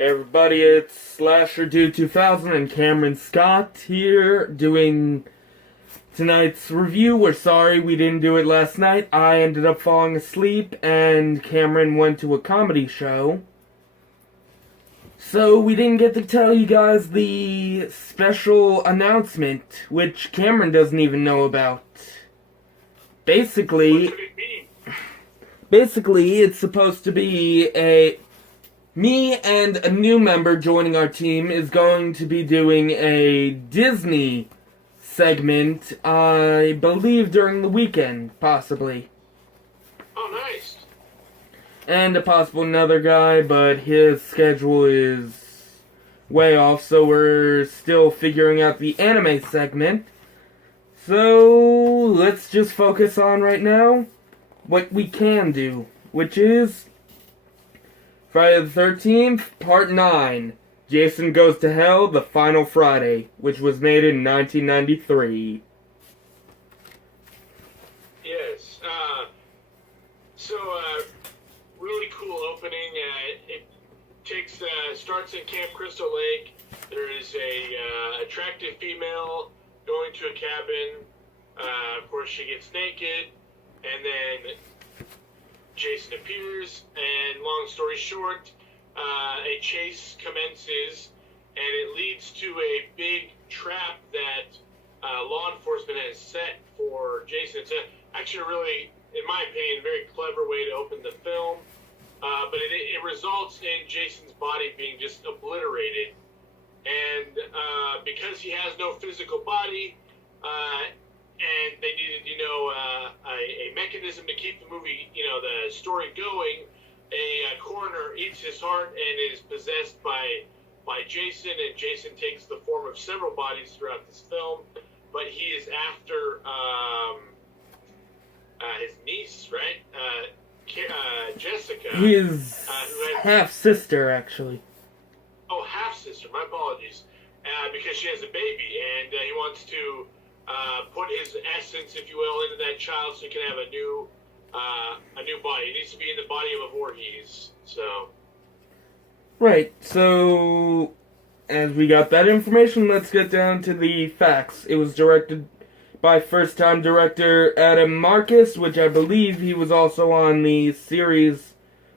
Hey everybody, it's Slasher Dude 2000 and Cameron Scott here doing tonight's review. We're sorry we didn't do it last night. I ended up falling asleep and Cameron went to a comedy show. So we didn't get to tell you guys the special announcement, which Cameron doesn't even know about. Basically, it's supposed to be me and a new member joining our team is going to be doing a Disney segment, I believe during the weekend, possibly. Oh, nice. And a possible another guy, but his schedule is way off, so we're still figuring out the anime segment. So, let's just focus on right now what we can do, which is Friday the 13th, Part 9, Jason Goes to Hell, The Final Friday, which was made in 1993. Yes. Really cool opening. It starts in Camp Crystal Lake. There is a attractive female going to a cabin. Of course, she gets naked, and then Jason appears, and long story short, a chase commences, and it leads to a big trap that law enforcement has set for Jason. It's actually a really, in my opinion, very clever way to open the film, but it results in Jason's body being just obliterated, and because he has no physical body, and they needed, a mechanism to keep the movie, the story going. A coroner eats his heart and is possessed by Jason, and Jason takes the form of several bodies throughout this film. But he is after his niece, right? Jessica. His half-sister, actually. Oh, half-sister. My apologies. Because she has a baby, and he wants to put his essence, if you will, into that child so he can have a new body. It needs to be in the body of a Voorhees. So. Right, so as we got that information, let's get down to the facts. It was directed by first-time director Adam Marcus, which I believe he was also on the series.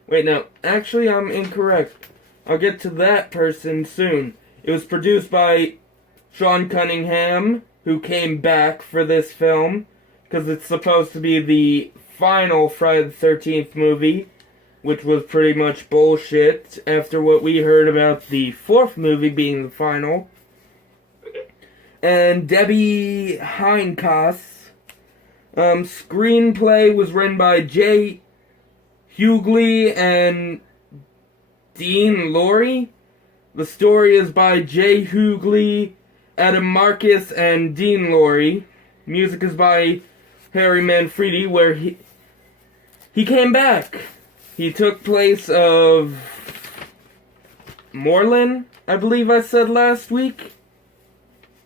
Wait, no, actually I'm incorrect. I'll get to that person soon. It was produced by Sean Cunningham, who came back for this film, because it's supposed to be the final Friday the 13th movie, which was pretty much bullshit after what we heard about the fourth movie being the final. And Debbie Heinkoss. Screenplay was written by Jay Hughley and Dean Laurie. The story is by Jay Hughley, Adam Marcus, and Dean Laurie. Music is by Harry Manfredi, where he came back. He took place of Moreland, I believe I said last week.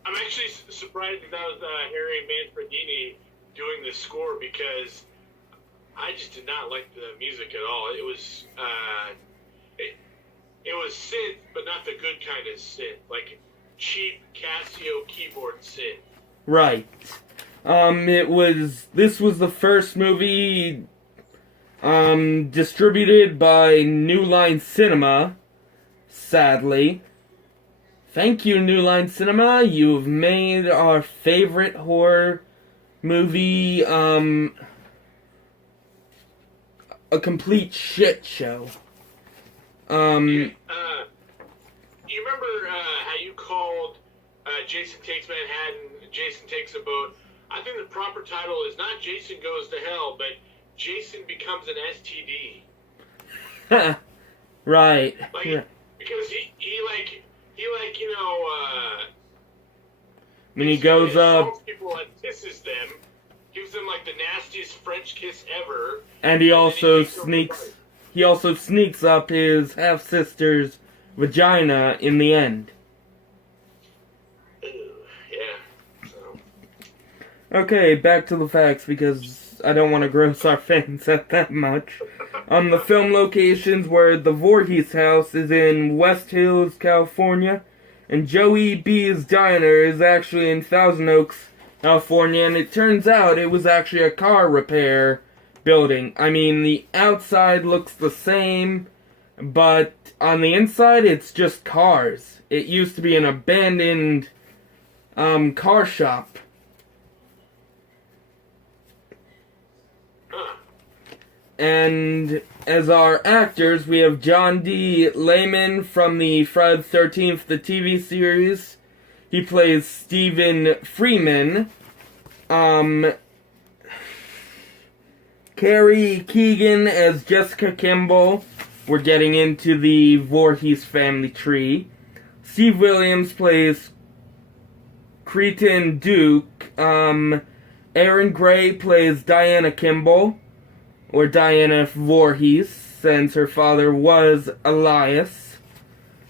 I'm actually surprised that was Harry Manfredini doing the score, because I just did not like the music at all. It was it was synth, but not the good kind of synth, like cheap Casio keyboard synth. Right. This was the first movie distributed by New Line Cinema, sadly. Thank you, New Line Cinema. You've made our favorite horror movie, a complete shit show. You remember how you called Jason Takes Manhattan, Jason Takes a Boat? I think the proper title is not Jason Goes to Hell, but Jason Becomes an STD. Right. Because he when he goes up, people and kisses them, gives them like the nastiest French kiss ever, and he also sneaks up his half sister's vagina in the end. Yeah. So. Okay, back to the facts, because I don't want to gross our fans out that much. The film locations were the Voorhees house is in West Hills, California, and Joey B's Diner is actually in Thousand Oaks, California, and it turns out it was actually a car repair building. I mean, the outside looks the same, but on the inside it's just cars. It used to be an abandoned car shop. And as our actors, we have John D. Lehman from the Friday the 13th, the TV series. He plays Stephen Freeman. Carrie Keegan as Jessica Kimball. We're getting into the Voorhees family tree. Steve Williams plays Cretan Duke. Aaron Gray plays Diana Kimball, or Diana Voorhees, since her father was Elias.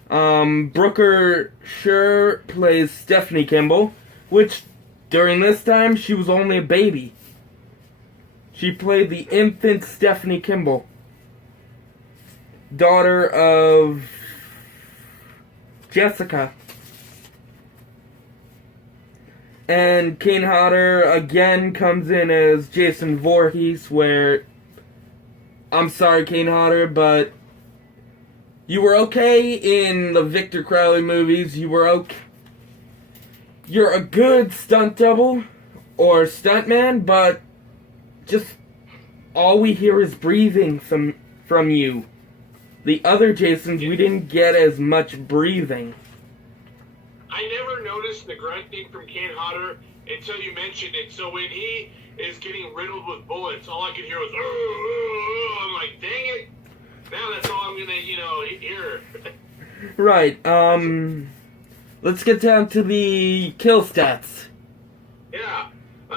Brooker Scher plays Stephanie Kimball, which during this time she was only a baby. She played the infant Stephanie Kimball, daughter of Jessica. And Kane Hodder again comes in as Jason Voorhees, where, I'm sorry Kane Hodder, but you were okay in the Victor Crowley movies. You were okay. You're a good stunt double or stuntman, but just all we hear is breathing from you. The other Jasons, we didn't get as much breathing. I never noticed the grunting from Kane Hodder until you mentioned it. So when he is getting riddled with bullets, all I could hear was, I'm like, dang it. Now that's all I'm gonna, hear. Right, let's get down to the kill stats. Yeah,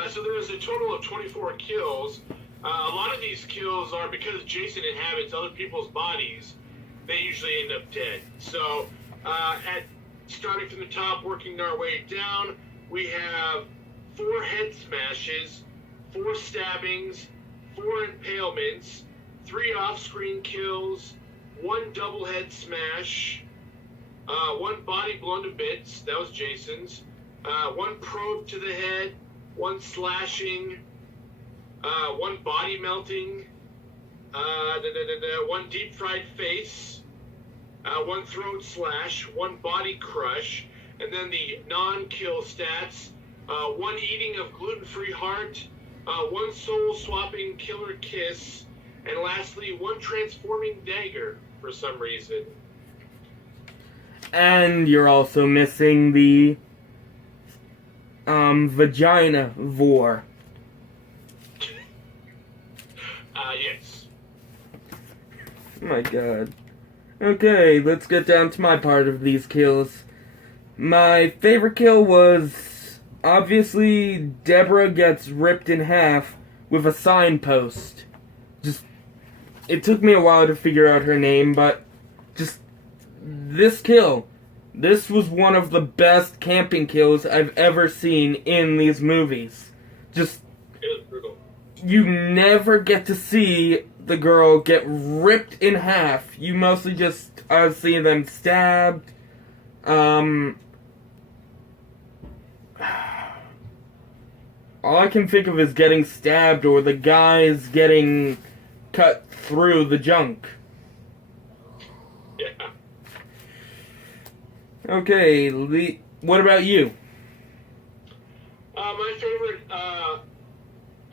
so there was a total of 24 kills. A lot of these kills are because Jason inhabits other people's bodies. They usually end up dead. So, starting from the top, working our way down, we have 4 head smashes, 4 stabbings, 4 impalements, 3 off-screen kills, 1 double head smash, 1 body blown to bits, that was Jason's, 1 probe to the head, 1 slashing, 1 body melting, 1 deep fried face, 1 throat slash, 1 body crush, and then the non-kill stats, 1 eating of gluten-free heart, 1 soul-swapping killer kiss, and lastly, 1 transforming dagger for some reason. And you're also missing the vagina vor. Yes. Oh my god. Okay, let's get down to my part of these kills. My favorite kill was, obviously, Deborah gets ripped in half with a signpost. It took me a while to figure out her name, but just this kill. This was one of the best camping kills I've ever seen in these movies. It was brutal. You never get to see the girl get ripped in half. You mostly just see them stabbed. All I can think of is getting stabbed or the guys getting cut through the junk. Yeah. Okay, what about you? My favorite, I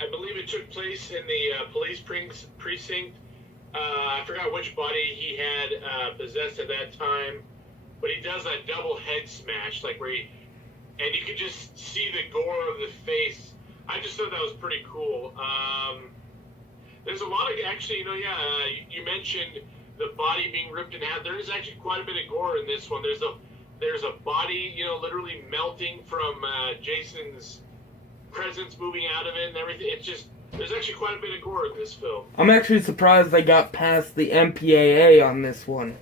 believe it took place in the police precinct. I forgot which body he had possessed at that time, but he does a double head smash, and you could just see the gore of the face. I just thought that was pretty cool. There's a lot of, actually, you mentioned the body being ripped in half. There is actually quite a bit of gore in this one. There's a body, literally melting from Jason's presence moving out of it and everything. It's just, there's actually quite a bit of gore in this film. I'm actually surprised they got past the MPAA on this one.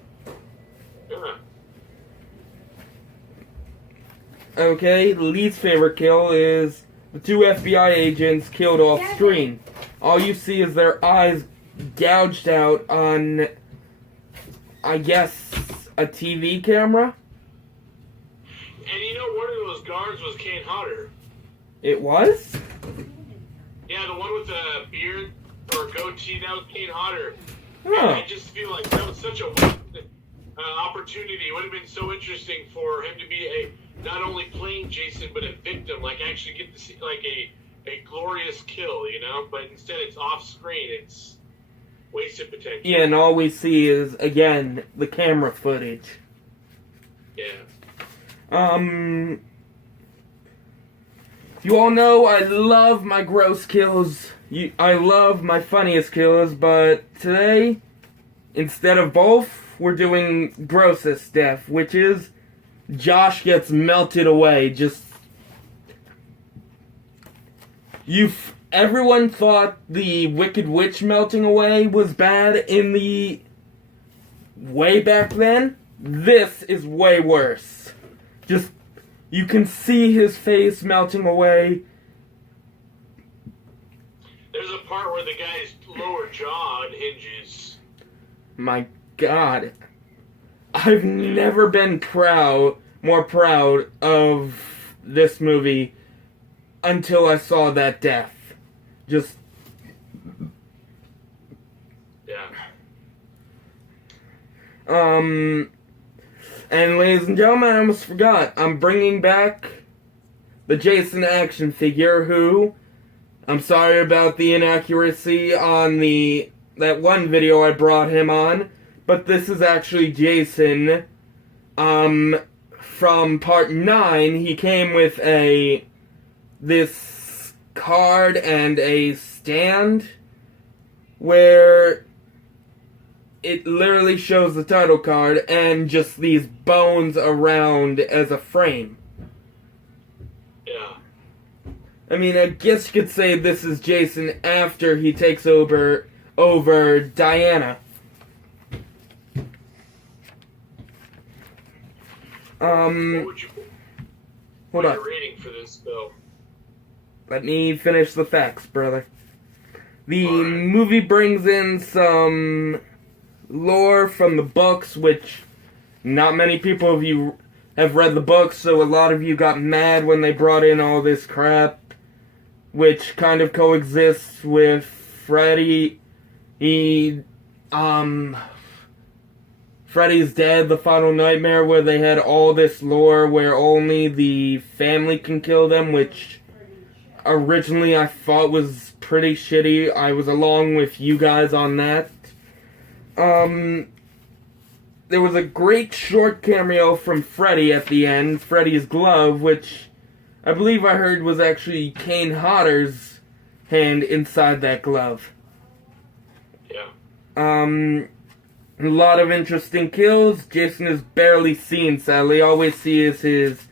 Yeah. Okay, the least favorite kill is the 2 FBI agents killed off screen. all you see is their eyes gouged out on, I guess, a TV camera. And you know, one of those guards was Kane Hodder. It was? Yeah, the one with the beard or goatee, that was Kane Hodder. Huh. And I just feel like that was such a opportunity. It would have been so interesting for him to be not only playing Jason, but a victim. Like, actually get to see, like, a glorious kill, you know? But instead it's off screen. It's wasted potential. Yeah, and all we see is, again, the camera footage. Yeah. You all know I love my gross kills. I love my funniest kills, but today, instead of both, we're doing grossest death, which is Josh gets melted away. Everyone thought the Wicked Witch melting away was bad in the way back then. This is way worse. You can see his face melting away. There's a part where the guy's lower jaw unhinges. My God. I've never been more proud of this movie until I saw that death. Yeah. And ladies and gentlemen, I almost forgot. I'm bringing back the Jason action figure who, I'm sorry about the inaccuracy on that one video I brought him on, but this is actually Jason. From part 9, he came with this card and a stand where it literally shows the title card and just these bones around as a frame. Yeah. I mean, I guess you could say this is Jason after he takes over Diana. What would you Hold on. your rating for this film? Let me finish the facts, brother. The Alright. movie brings in some lore from the books, which not many people of you have read the books, so a lot of you got mad when they brought in all this crap, which kind of coexists with Freddy. Freddy's Dead, The Final Nightmare, where they had all this lore where only the family can kill them, which originally I thought was pretty shitty. I was along with you guys on that. There was a great short cameo from Freddy at the end, Freddy's glove, which I believe I heard was actually Kane Hodder's hand inside that glove. Yeah. A lot of interesting kills. Jason is barely seen, sadly. All we see is his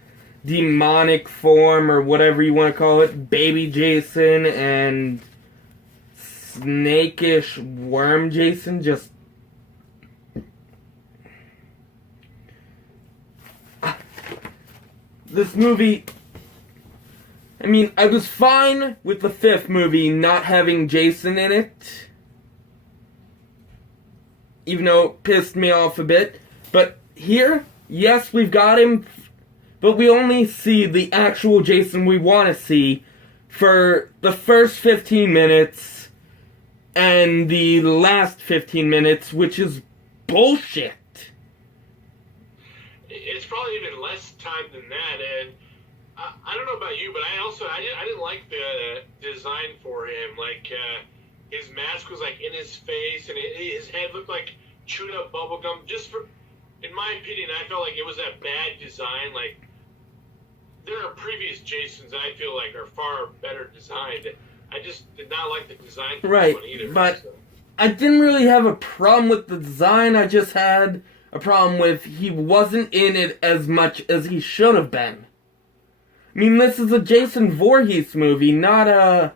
demonic form, or whatever you want to call it, baby Jason, and snakish worm Jason. This movie, I mean, I was fine with the 5th movie not having Jason in it, even though it pissed me off a bit. But here, yes, we've got him, but we only see the actual Jason we want to see for the first 15 minutes and the last 15 minutes, which is bullshit. It's probably even less time than that, and I don't know about you, but I didn't like the design for him. Like, his mask was like in his face, and his head looked like chewed up bubblegum. In my opinion, I felt like it was a bad design. Like, there are previous Jasons I feel like are far better designed. I just did not like the design for this one either. But I didn't really have a problem with the design. I just had a problem with he wasn't in it as much as he should have been. I mean, this is a Jason Voorhees movie, not a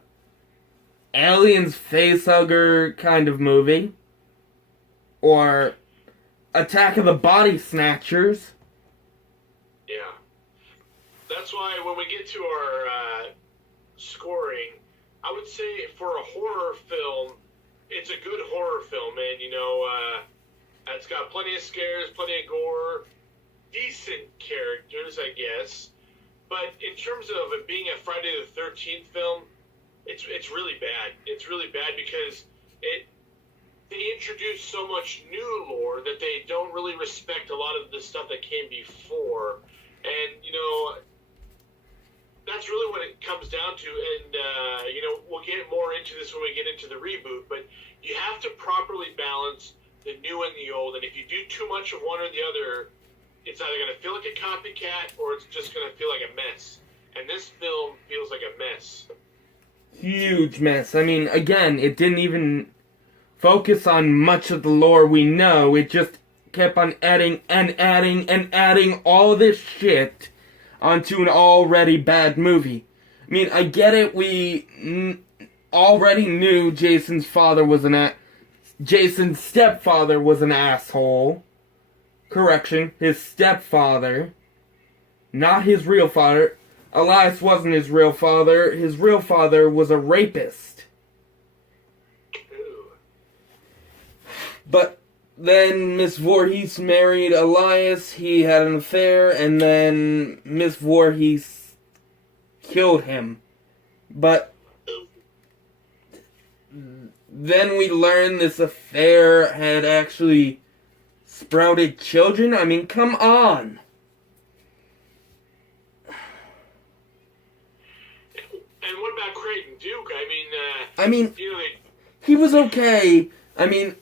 Aliens Facehugger kind of movie. Or Attack of the Body Snatchers. Yeah. That's why when we get to our scoring, I would say for a horror film, it's a good horror film, and it's got plenty of scares, plenty of gore, decent characters, I guess. But in terms of it being a Friday the 13th film, it's really bad. It's really bad because they introduce so much new lore that they don't really respect a lot of the stuff that came before, and that's really what it comes down to. And we'll get more into this when we get into the reboot, but you have to properly balance the new and the old. And if you do too much of one or the other, it's either going to feel like a copycat or it's just going to feel like a mess. And this film feels like a mess. Huge mess. I mean, again, it didn't even focus on much of the lore we know. It just kept on adding and adding and adding all this shit onto an already bad movie. I mean, I get it. We already knew Jason's stepfather was an asshole. Correction, his stepfather. Not his real father. Elias wasn't his real father. His real father was a rapist. But then Miss Voorhees married Elias. He had an affair, and then Miss Voorhees killed him. But then we learned this affair had actually sprouted children. I mean, come on. And what about Creighton Duke? He was okay. I mean,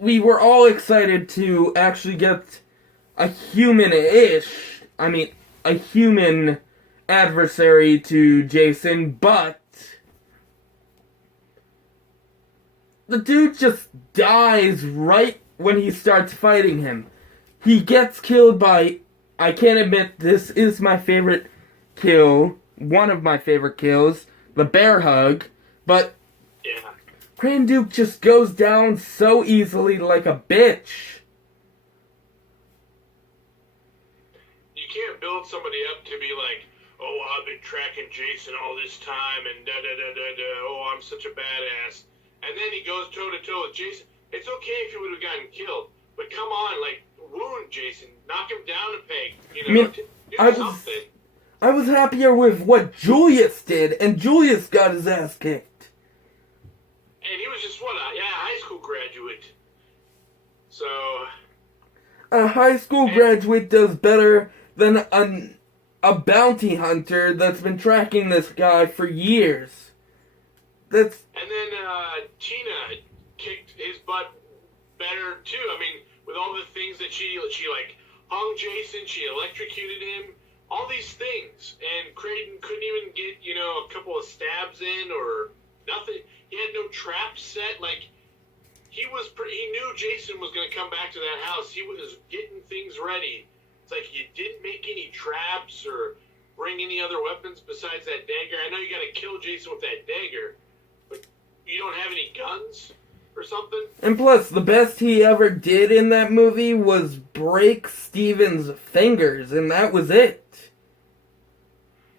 we were all excited to actually get a human-ish, a human adversary to Jason, but the dude just dies right when he starts fighting him. He gets killed by, I can't admit this is my favorite kill, one of my favorite kills, the bear hug, but yeah. Creighton Duke just goes down so easily like a bitch. You can't build somebody up to be like, oh, I've been tracking Jason all this time, and da-da-da-da-da, oh, I'm such a badass. And then he goes toe-to-toe with Jason. It's okay if he would have gotten killed, but come on, wound Jason. Knock him down a peg, do something. I was happier with what Julius did, and Julius got his ass kicked. And he was just, high school graduate. So... A high school graduate does better than a bounty hunter that's been tracking this guy for years. And then Tina kicked his butt better, too. I mean, with all the things that she hung Jason, she electrocuted him, all these things. And Creighton couldn't even get, a couple of stabs in or nothing. He had no trap set. He knew Jason was going to come back to that house. He was getting things ready. It's like you didn't make any traps or bring any other weapons besides that dagger. I know you got to kill Jason with that dagger, but you don't have any guns or something? And plus, the best he ever did in that movie was break Steven's fingers, and that was it.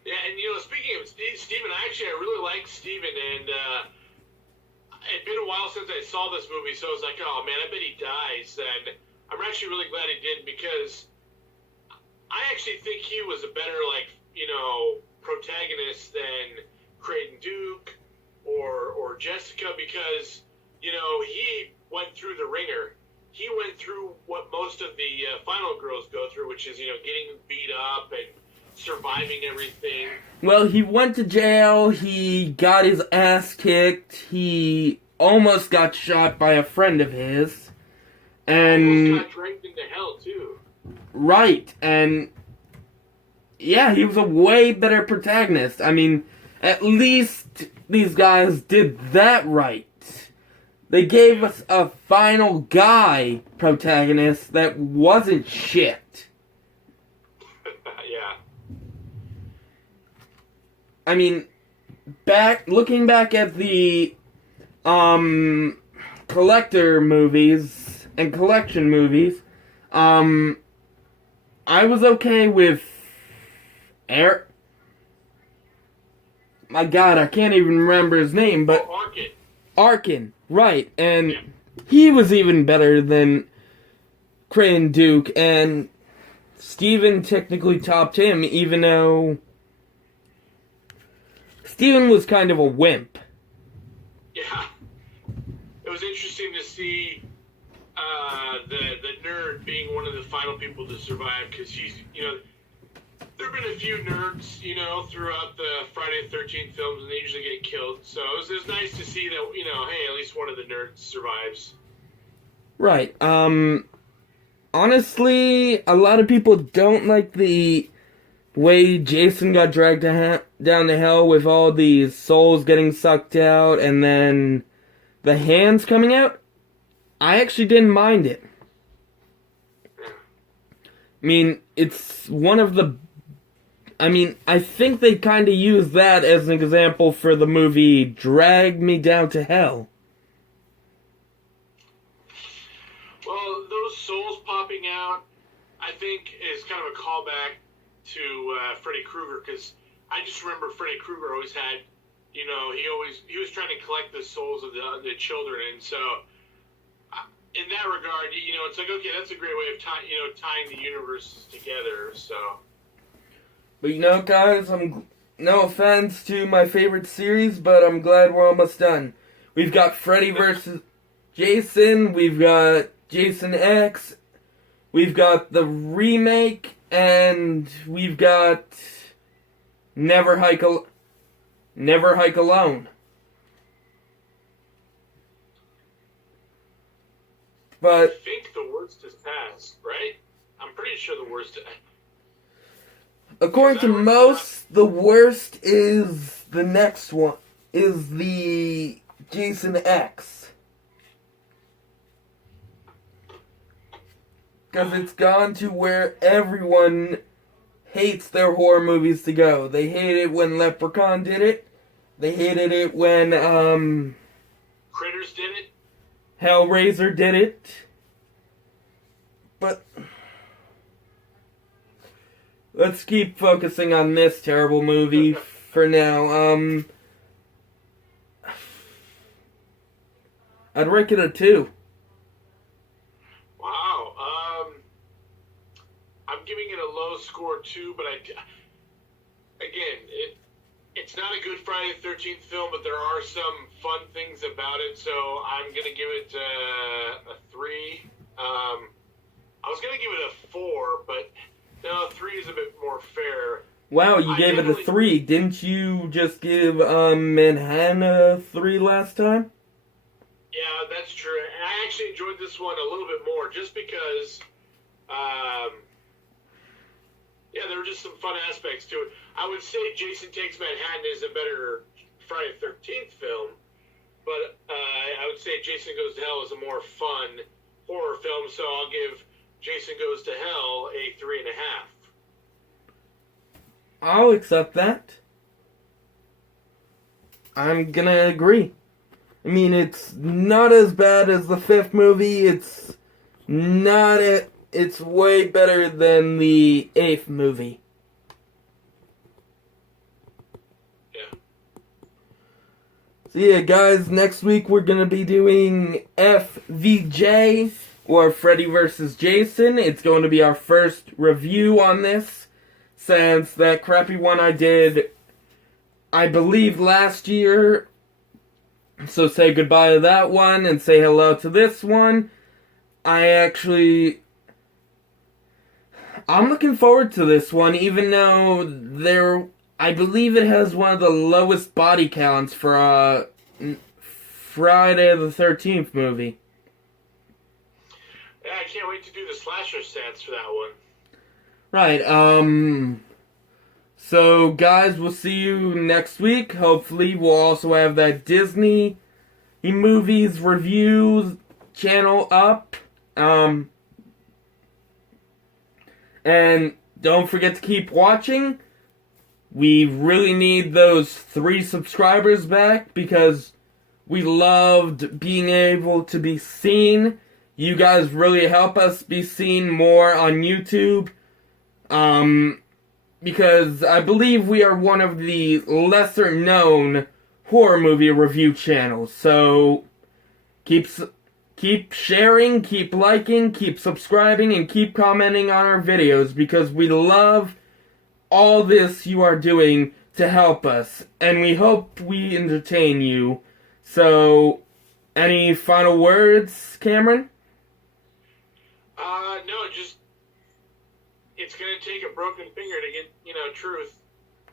Yeah, and speaking of Steven, I really like Steven, and it'd been a while since I saw this movie, so I was like, oh man, I bet he dies, and I'm actually really glad he didn't, because I actually think he was a better, protagonist than Creighton Duke or Jessica, because, he went through the ringer. He went through what most of the final girls go through, which is, getting beat up and surviving everything. Well, he went to jail, he got his ass kicked, he almost got shot by a friend of his, and... almost got dragged into hell, too. Right, and... yeah, he was a way better protagonist. I mean, at least these guys did that right. They gave us a final guy protagonist that wasn't shit. Yeah. I mean, looking back at the collector movies and collection movies, I was okay with my God, I can't even remember his name, but Arkin. Arkin, right? And he was even better than Crane Duke, and Steven technically topped him, even though Steven was kind of a wimp. Yeah. It was interesting to see the nerd being one of the final people to survive, because he's, there have been a few nerds, throughout the Friday the 13th films, and they usually get killed. So it was nice to see that, hey, at least one of the nerds survives. Right. Honestly, a lot of people don't like the way Jason got dragged down to hell with all these souls getting sucked out and then the hands coming out. I actually didn't mind it. I mean, it's one of the... I think they kind of use that as an example for the movie Drag Me Down to Hell. Well, those souls popping out, I think, is kind of a callback to Freddy Krueger, because I just remember Freddy Krueger always had, he was trying to collect the souls of the children, and so in that regard, it's like, okay, that's a great way of tying the universes together. So, but guys, no offense to my favorite series, but I'm glad we're almost done. We've got Freddy versus Jason, we've got Jason X, we've got the remake, and we've got Never Hike Alone. But I think the worst has passed, right? I'm pretty sure the worst. According to most, the worst is the next one, is the Jason X. Because it's gone to where everyone hates their horror movies to go. They hated it when Leprechaun did it. They hated it when, Critters did it. Hellraiser did it. But let's keep focusing on this terrible movie for now. I'd rank it a 2. Wow. I'm giving it a low score 2, but it's not a good Friday the 13th film, but there are some fun things about it, so I'm gonna give it a 3. I was gonna give it a 4, but no, 3 is a bit more fair. Wow, you gave it a 3. Didn't you just give Manhattan a 3 last time? Yeah, that's true. And I actually enjoyed this one a little bit more just because, there were just some fun aspects to it. I would say Jason Takes Manhattan is a better Friday the 13th film, but I would say Jason Goes to Hell is a more fun horror film, so I'll give Jason Goes to Hell a 3.5. I'll accept that. I'm gonna agree. I mean, it's not as bad as the 5th movie. It's way better than the 8th movie. Yeah. So yeah, guys, next week we're gonna be doing FVJ, or Freddy vs. Jason. It's going to be our first review on this, since that crappy one I did, I believe, last year. So say goodbye to that one and say hello to this one. I'm looking forward to this one, even though I believe it has one of the lowest body counts for a Friday the 13th movie. Yeah, I can't wait to do the slasher stats for that one. Right, so guys, we'll see you next week. Hopefully we'll also have that Disney movies reviews channel up. And don't forget to keep watching. We really need those 3 subscribers back, because we loved being able to be seen. You guys really help us be seen more on YouTube. because I believe we are one of the lesser known horror movie review channels. So keep sharing, keep liking, keep subscribing, and keep commenting on our videos because we love all this you are doing to help us, and we hope we entertain you. So, any final words, Cameron? No, just it's gonna take a broken finger to get, truth.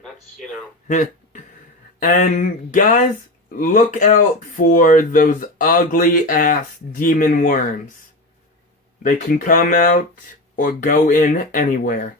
That's, And guys, look out for those ugly ass demon worms. They can come out or go in anywhere.